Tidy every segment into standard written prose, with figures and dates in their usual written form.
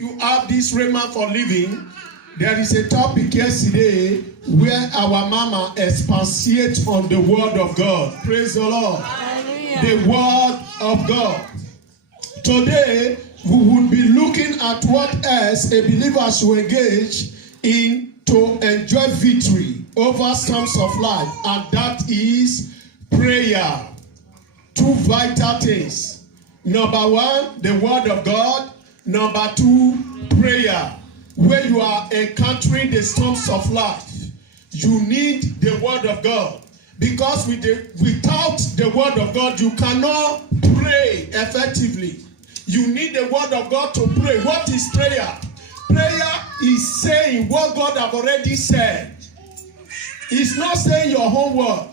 you have this rhema for living, there is a topic yesterday where our mama expatiates on the word of God. Praise the Lord. Hallelujah. The word of God. Today, we will be looking at what else a believer should engage in to enjoy victory over storms of life, and that is prayer. Two vital things. Number one, the word of God. Number two, prayer. When you are encountering the storms of life, you need the word of God. Because without the word of God, you cannot pray effectively. You need the word of God to pray. What is prayer? Prayer is saying what God have already said. It's not saying your own word.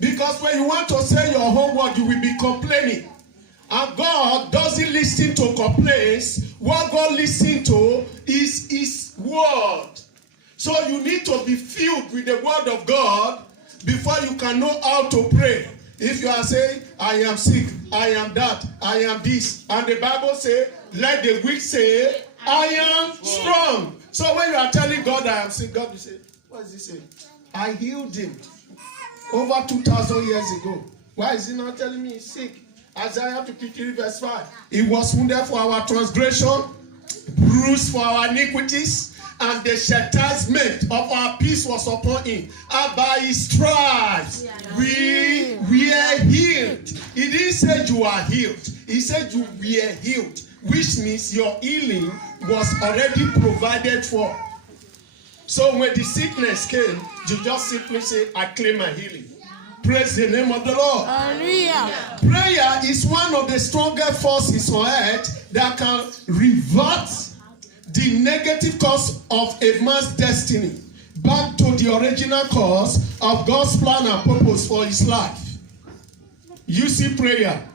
Because when you want to say your own word, you will be complaining. And God doesn't listen to complaints. What God listens to is His word. So you need to be filled with the word of God before you can know how to pray. If you are saying, I am sick, I am that, I am this, and the Bible says, let the weak say, I am strong. So when you are telling God I am sick, God will say, what is He saying? I healed him over 2,000 years ago. Why is He not telling me he's sick? Isaiah 53 verse 5. He was wounded for our transgression, bruised for our iniquities, and the chastisement of our peace was upon Him. And by His stripes we are healed. He didn't say you are healed. He said you were healed, which means your healing was already provided for. So when the sickness came, you just simply say, I claim my healing. Praise the name of the Lord. Hallelujah. Prayer is one of the strongest forces on earth that can revert the negative cause of a man's destiny back to the original cause of God's plan and purpose for his life. You see, prayer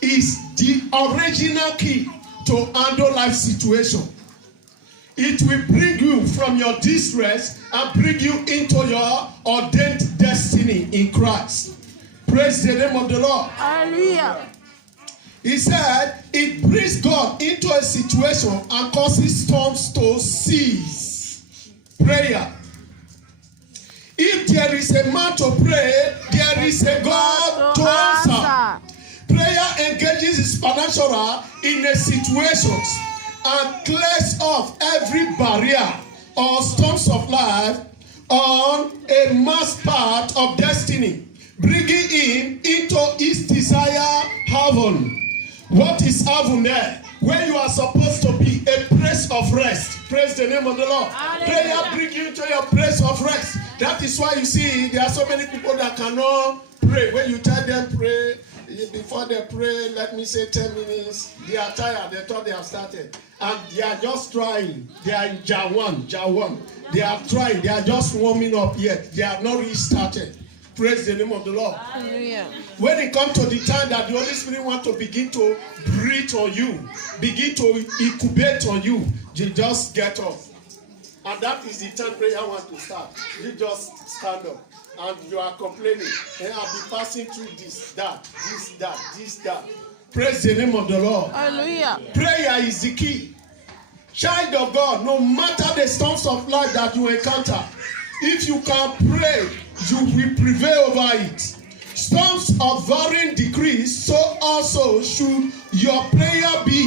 is the original key to handle life situation. It will bring you from your distress and bring you into your ordained destiny in Christ. Praise the name of the Lord. Hallelujah. He said it brings God into a situation and causes storms to cease. Prayer. If there is a man to pray, there is a God to answer. Prayer engages his supernatural in the situations and clears off every barrier or storms of life on a man's path of destiny, bringing him into his desired heaven. What is heaven there? Where you are supposed to be a place of rest. Praise the name of the Lord. Prayer brings you to your place of rest. That is why you see there are so many people that cannot pray. When you tell them pray, before they pray, let me say 10 minutes, they are tired. They thought they have started. And they are just trying. They are in J1. They are trying. They are just warming up yet. They are not really started. Praise the name of the Lord. Hallelujah. When it comes to the time that the Holy Spirit wants to begin to breathe on you, begin to incubate on you, you just get up. And that is the time prayer wants to start. You just stand up. And you are complaining. And I'll be passing through this, that. Praise the name of the Lord. Hallelujah. Prayer is the key. Child of God, no matter the storms of life that you encounter, if you can pray, you will prevail over it. Storms of varying degrees, so also should your prayer be.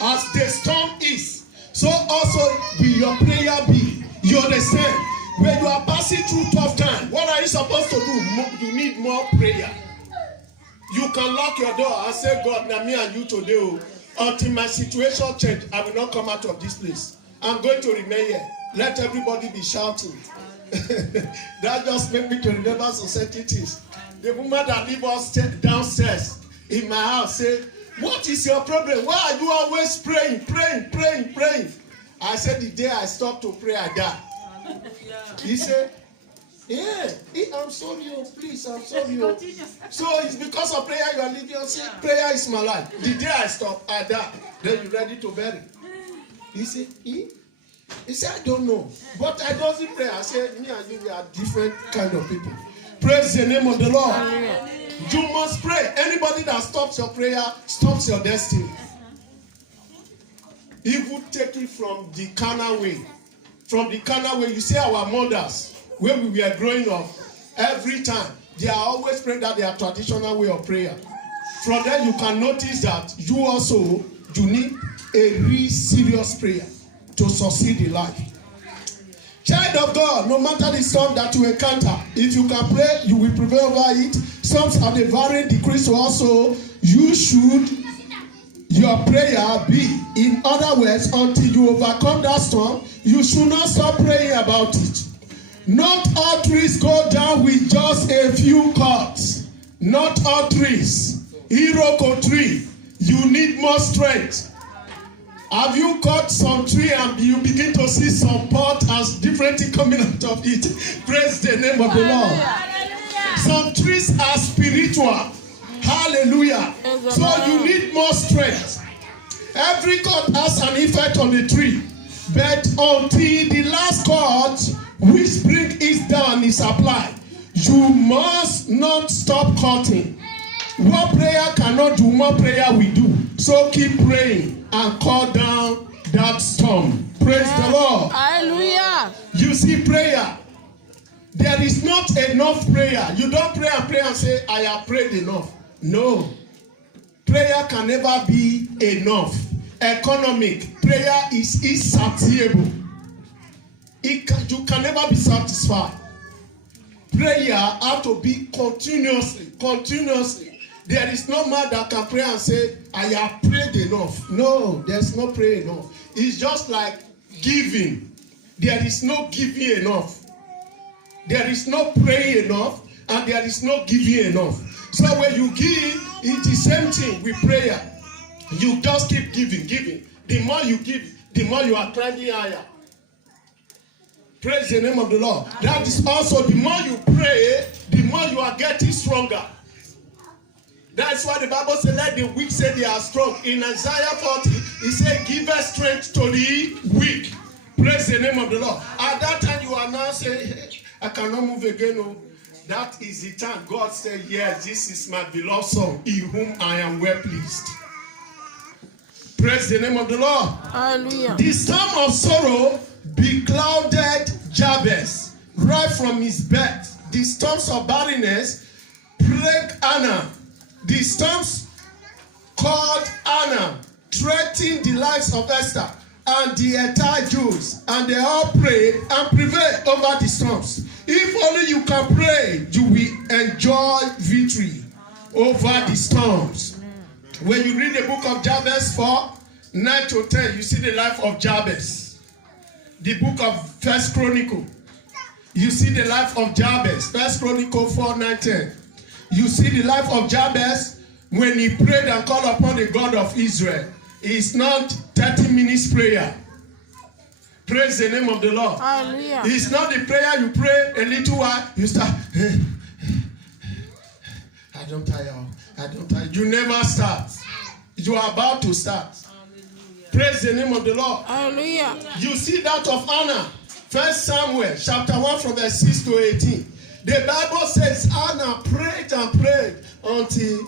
As the storm is, so also will your prayer be. You understand? When you are passing through tough time, what are you supposed to do? You need more prayer. You can lock your door and say, God, now me and you today, until my situation change, I will not come out of this place. I'm going to remain here. Let everybody be shouting. That just made me to remember some certain things. The woman that lives downstairs in my house said, what is your problem? Why are you always praying? I said, the day I stopped to pray, I died. He said, yeah, I'm sorry, please, I'm sorry. So it's because of prayer you are living. I said, prayer is my life. The day I stop, I die. Then you're ready to bury. He said, He said, I don't know. But I doesn't pray. I said, me and you, we are different kind of people. Praise the name of the Lord. Hallelujah. You must pray. Anybody that stops your prayer stops your destiny. Even take it from the carnal way. From the carnal way, you see our mothers, when we were growing up, every time, they are always praying that their traditional way of prayer. From there, you can notice that you also, you need a real serious prayer to succeed in life. Child of God, no matter the storm that you encounter, if you can pray, you will prevail over it. Storms have a varying degree, so also you should, your prayer be, in other words, until you overcome that storm, you should not stop praying about it. Not all trees go down with just a few cuts. Not all trees. Iroko tree, you need more strength. Have you cut some tree and you begin to see some pot as different thing coming out of it? Praise the name of the Lord. Hallelujah. Some trees are spiritual. Hallelujah. So you need more strength. Every cut has an effect on the tree. But until the last cut, which bring it down, is applied, you must not stop cutting. What prayer cannot do, more prayer we do. So keep praying and cut down that storm. Praise the Lord. Hallelujah. You see, prayer, there is not enough prayer. You don't pray and say, I have prayed enough. No. Prayer can never be enough. Economic prayer is insatiable. You can never be satisfied. Prayer has to be continuously. There is no man that can pray and say, I have prayed enough. No, there's no prayer enough. It's just like giving. There is no giving enough. There is no praying enough, and there is no giving enough. So when you give, it's the same thing with prayer. You just keep giving. The more you give, the more you are climbing higher. Praise the name of the Lord. That is also, the more you pray, the more you are getting stronger. That's why the Bible says, let the weak say they are strong. In Isaiah 40, it said, give us strength to the weak. Praise the name of the Lord. At that time, you are now saying, hey, I cannot move again. Oh. That is the time God said, yes, this is my beloved son, in whom I am well pleased. Praise the name of the Lord. Hallelujah. The storm of sorrow beclouded Jabez right from his birth. The storms of barrenness plagued Anna. The storms called Anna, threatened the lives of Esther and the entire Jews, and they all prayed and prevailed over the storms. If only you can pray, you will enjoy victory over the storms. When you read the book of Jabez 4, 9 to 10, you see the life of Jabez. The book of First Chronicle, you see the life of Jabez. First Chronicle 4, 9, 10. You see the life of Jabez when he prayed and called upon the God of Israel. It's not 30 minutes prayer. Praise the name of the Lord. Hallelujah. It's not the prayer you pray a little while, you start. I don't tire. You never start. You are about to start. Hallelujah. Praise the name of the Lord. Hallelujah. You see that of Anna. 1 Samuel chapter 1 from verse 6 to 18. The Bible says Anna prayed and prayed until,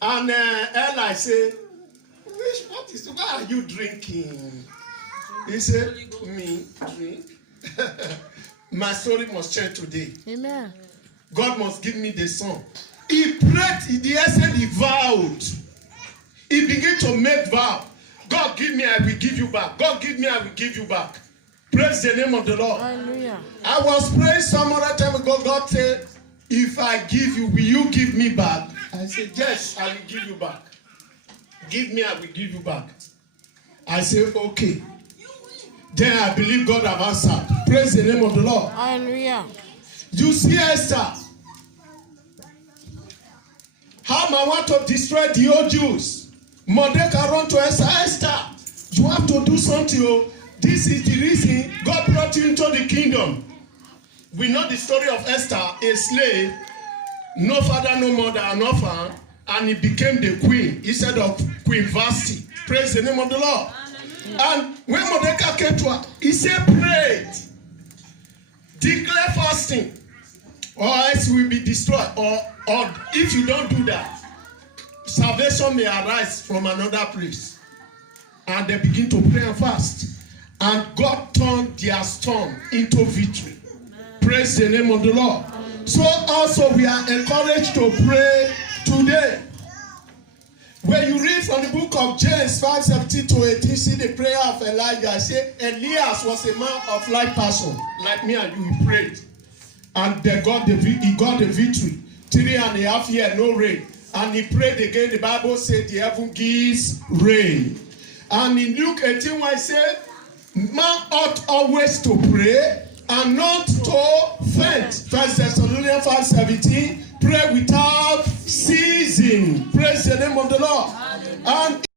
and Eli said, why are you drinking? He said, me drink. My story must change today. Amen. God must give me the son. He prayed, in the essence, he vowed. He began to make vow. God give me, I will give you back. God give me, I will give you back. Praise the name of the Lord. Hallelujah. I was praying some other time ago. God said, if I give you, will you give me back? I said, yes, I will give you back. Give me, I will give you back. I said, okay. Then I believe God have answered. Praise the name of the Lord. Hallelujah. You see Esther. Haman want to destroy the old Jews. Mordecai run to Esther. Esther, you have to do something. Oh. This is the reason God brought you into the kingdom. We know the story of Esther, a slave, no father, no mother, an orphan, and he became the queen instead of Queen Vashti. Praise the name of the Lord. And when Mordecai came to her, he said, pray, declare fasting, or else we will be destroyed. Or if you don't do that, salvation may arise from another place. And they begin to pray and fast. And God turned their storm into victory. Praise the name of the Lord. So also we are encouraged to pray today. When you read from the book of James 5:17 to 18, see the prayer of Elijah. I say Elias was a man of like passion, like me and you. He prayed, and he got the victory. 3.5 years, no rain, and he prayed again. The Bible said the heaven gives rain. And in Luke 18, I said, man ought always to pray and not to faint. 1 Thessalonians 5:17, pray without ceasing. Praise the name of the Lord. And